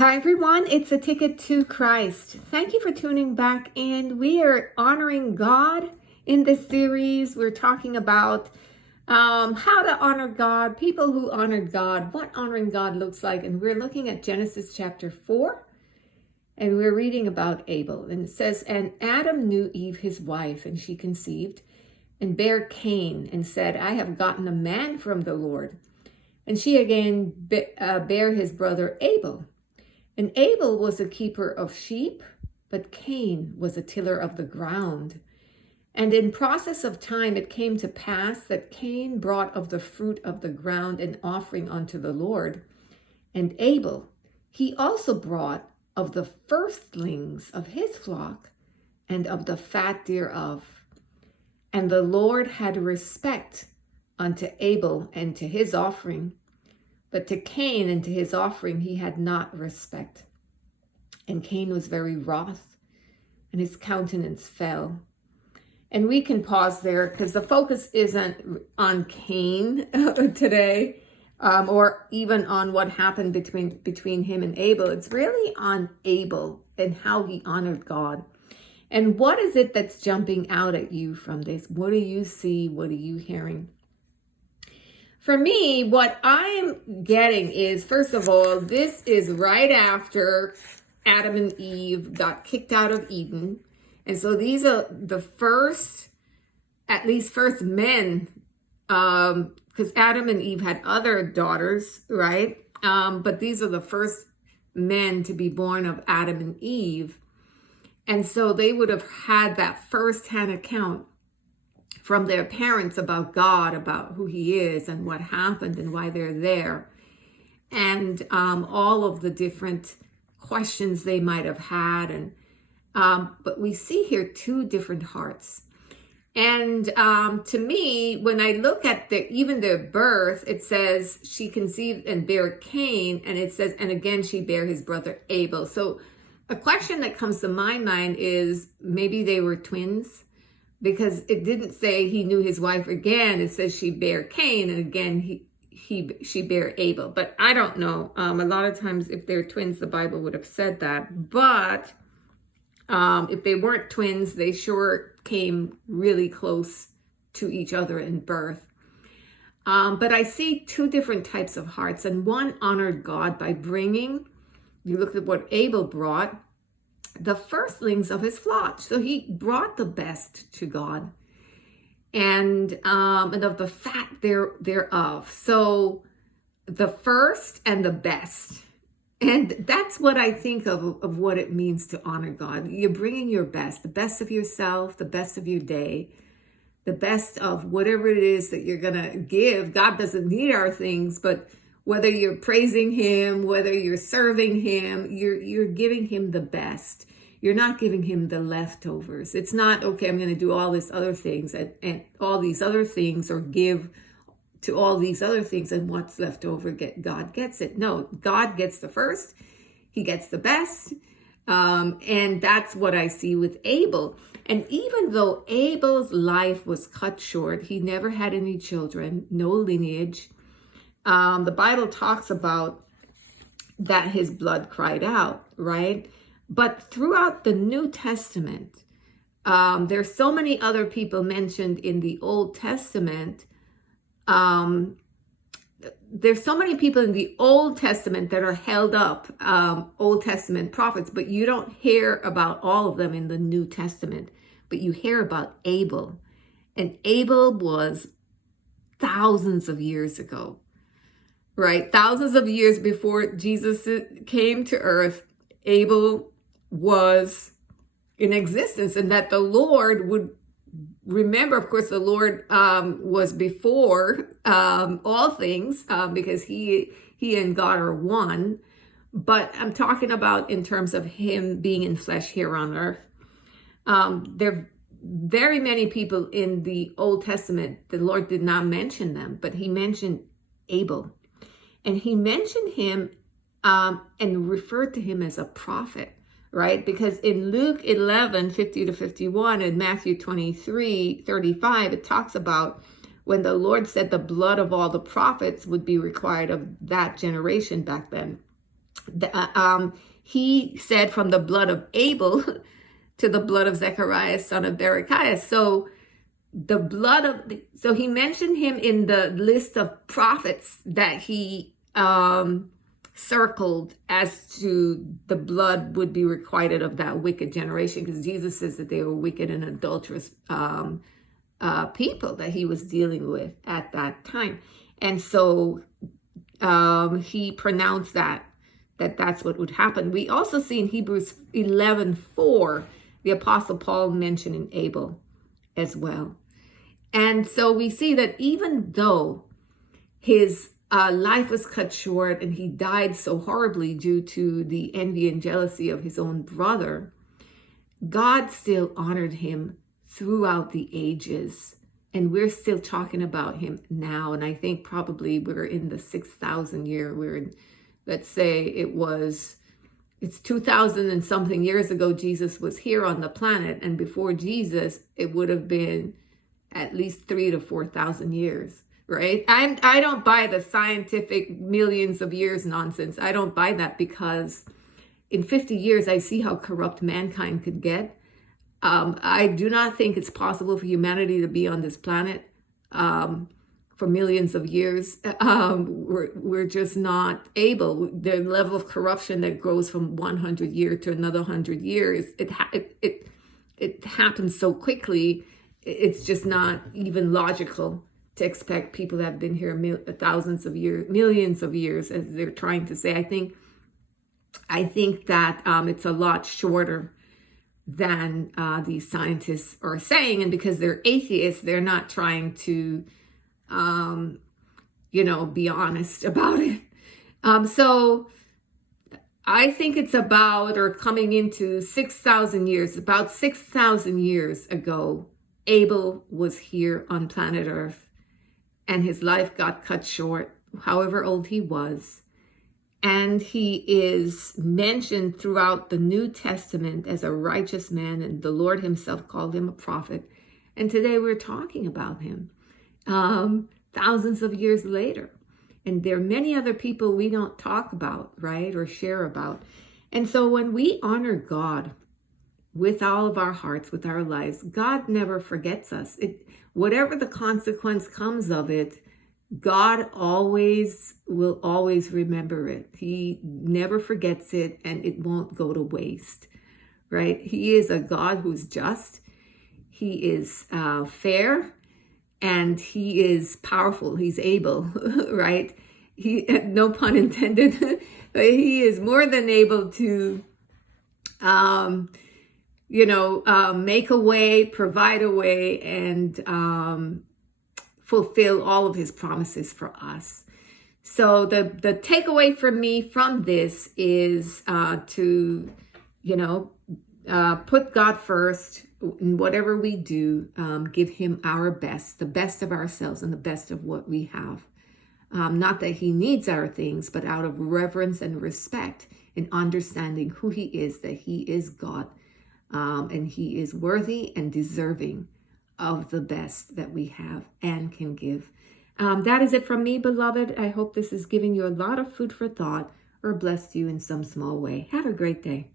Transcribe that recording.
Hi everyone, it's A Ticket to Christ. Thank you for tuning back in. We are honoring God in this series. We're talking about how to honor God, people who honored God, what honoring God looks like. And we're looking at Genesis chapter 4, and we're reading about Abel. And it says, "And Adam knew Eve his wife, and she conceived, and bare Cain, and said, I have gotten a man from the Lord. And she again bare his brother Abel. And Abel was a keeper of sheep, but Cain was a tiller of the ground. And in process of time it came to pass that Cain brought of the fruit of the ground an offering unto the Lord. And Abel, he also brought of the firstlings of his flock, and of the fat thereof. And the Lord had respect unto Abel and to his offering, but to Cain and to his offering he had not respect. And Cain was very wroth, and his countenance fell." And we can pause there because the focus isn't on Cain today, or even on what happened between him and Abel. It's really on Abel and how he honored God. And what is it that's jumping out at you from this? What do you see? What are you hearing? For me, what I'm getting is, first of all, this is right after Adam and Eve got kicked out of Eden. And so these are the first men, because Adam and Eve had other daughters, right? But these are the first men to be born of Adam and Eve. And so they would have had that first-hand account from their parents about God, about who he is and what happened and why they're there. And all of the different questions they might have had. And but we see here two different hearts. And to me, when I look at even their birth, it says she conceived and bare Cain, and it says, and again she bare his brother Abel. So a question that comes to my mind is maybe they were twins, because it didn't say he knew his wife again. It says she bare Cain, and again she bare Abel. But I don't know. A lot of times if they're twins, the Bible would have said that. But if they weren't twins, they sure came really close to each other in birth. But I see two different types of hearts. And one honored God by bringing, you look at what Abel brought, the firstlings of his flock. So he brought the best to God, and of the fat thereof. So the first and the best. And that's what I think of what it means to honor God. You're bringing your best, the best of yourself, the best of your day, the best of whatever it is that you're going to give. God doesn't need our things, but whether you're praising him, whether you're serving him, you're giving him the best. You're not giving him the leftovers. It's not, okay, I'm going to do all these other things and all these other things, or give to all these other things, and what's left over, God gets it. No, God gets the first. He gets the best. And that's what I see with Abel. And even though Abel's life was cut short, he never had any children, no lineage. The Bible talks about that his blood cried out, right? But throughout the New Testament, there's so many other people mentioned in the Old Testament. There's so many people in the Old Testament that are held up, Old Testament prophets, but you don't hear about all of them in the New Testament. But you hear about Abel. And Abel was thousands of years ago. Right? Thousands of years before Jesus came to earth, Abel was in existence, and that the Lord would remember. Of course, the Lord was before all things, because he and God are one. But I'm talking about in terms of him being in flesh here on earth. There are very many people in the Old Testament, the Lord did not mention them, but he mentioned Abel. And he mentioned him and referred to him as a prophet, right? Because in Luke 11:50-51 and Matthew 23:35, it talks about when the Lord said the blood of all the prophets would be required of that generation back then. He said from the blood of Abel to the blood of Zechariah, son of Berechiah. So so he mentioned him in the list of prophets that he circled as to the blood would be requited of that wicked generation, because Jesus says that they were wicked and adulterous people that he was dealing with at that time. And so he pronounced that's what would happen. We also see in Hebrews 11:4, the Apostle Paul mentioning Abel as well. And so we see that even though his life was cut short and he died so horribly due to the envy and jealousy of his own brother, God still honored him throughout the ages. And we're still talking about him now. And I think probably we're in the 6,000 year. We're in, let's say it's 2,000 and something years ago Jesus was here on the planet. And before Jesus, it would have been at least 3,000 to 4,000 years, right? I don't buy the scientific millions of years nonsense. I don't buy that, because in 50 years, I see how corrupt mankind could get. I do not think it's possible for humanity to be on this planet for millions of years. We're just not able. The level of corruption that grows from 100 years to another 100 years, it happens so quickly. It's just not even logical to expect people that have been here thousands of years, millions of years, as they're trying to say. I think that it's a lot shorter than these scientists are saying. And because they're atheists, they're not trying to, be honest about it. So I think it's about, or coming into 6,000 years, about 6,000 years ago, Abel was here on planet Earth, and his life got cut short, however old he was. And he is mentioned throughout the New Testament as a righteous man, and the Lord himself called him a prophet. And today we're talking about him thousands of years later. And there are many other people we don't talk about, right, or share about. And so when we honor God with all of our hearts, with our lives, God never forgets us. Whatever the consequence comes of it, God will always remember it. He never forgets it, and it won't go to waste, right? He is a God who's just. He is fair, and he is powerful. He's able, right? No pun intended, but he is more than able to, make a way, provide a way, and fulfill all of his promises for us. So the takeaway for me from this is to, put God first in whatever we do. Give him our best, the best of ourselves and the best of what we have. Not that he needs our things, but out of reverence and respect and understanding who he is, that he is God, and he is worthy and deserving of the best that we have and can give. That is it from me, beloved. I hope this is giving you a lot of food for thought or blessed you in some small way. Have a great day.